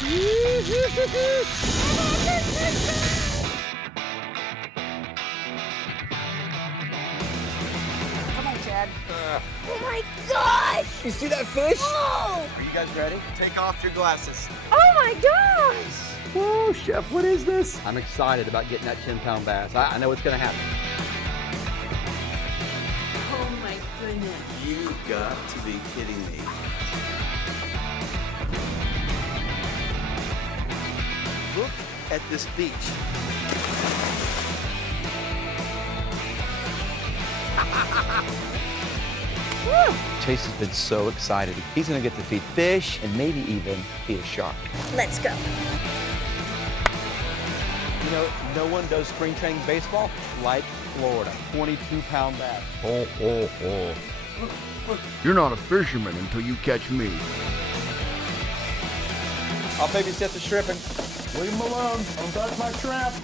Come on, Chad. Oh my gosh! You see that fish? Oh! Are you guys ready? Take off your glasses. Oh my gosh! Whoa, Chef, what is this? I'm excited about getting that 10-pound bass. I know what's gonna happen. Oh my goodness. You got to be kidding me. Look at this beach. Chase has been so excited. He's gonna get to feed fish and maybe even feed a shark. Let's go. You know, no one does spring training baseball like Florida. 22-pound bass. Oh, oh, oh. You're not a fisherman until you catch me. I'll babysit the shrimping. Leave him alone. Don't touch my shrimp.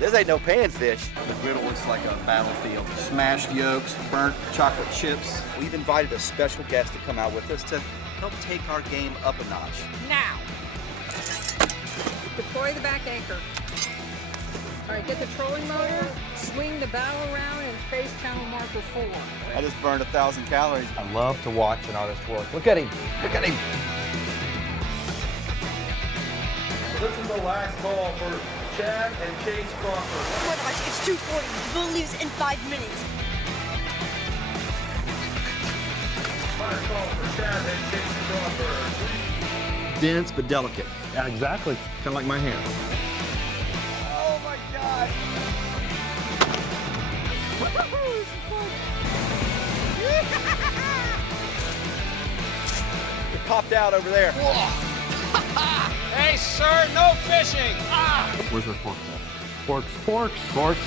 This ain't no panfish. The griddle looks like a battlefield. Smashed yolks, burnt chocolate chips. We've invited a special guest to come out with us to help take our game up a notch. Now. Deploy the back anchor. All right, get the trolling motor, swing the bow around, and face channel marker 4. I just burned 1,000 calories. I love to watch an artist work. Look at him. Look at him. This is the last call for Chad and Chase Crawford. Oh my gosh, it's 2:40. We'll lose in 5 minutes. Last call for Chad and Chase Crawford. Dense but delicate. Yeah, exactly. Kind of like my hair. Oh my God. It popped out over there. Hey, sir, no fishing. Where's my fork at? Forks, forks, forks.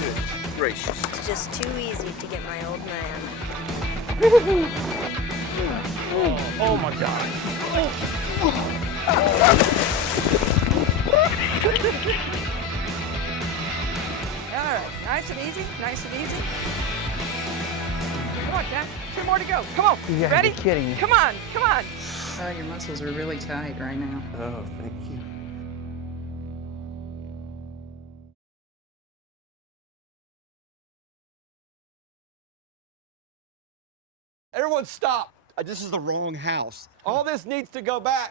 Good gracious. It's just too easy to get my old man. Oh my God. All right, nice and easy, nice and easy. Come on, Chad. 2 more to go. Come on. You gotta Ready? be kidding me. Come on, come on. Oh, your muscles are really tight right now. Oh, thank you. Everyone stop. This is the wrong house. All this needs to go back.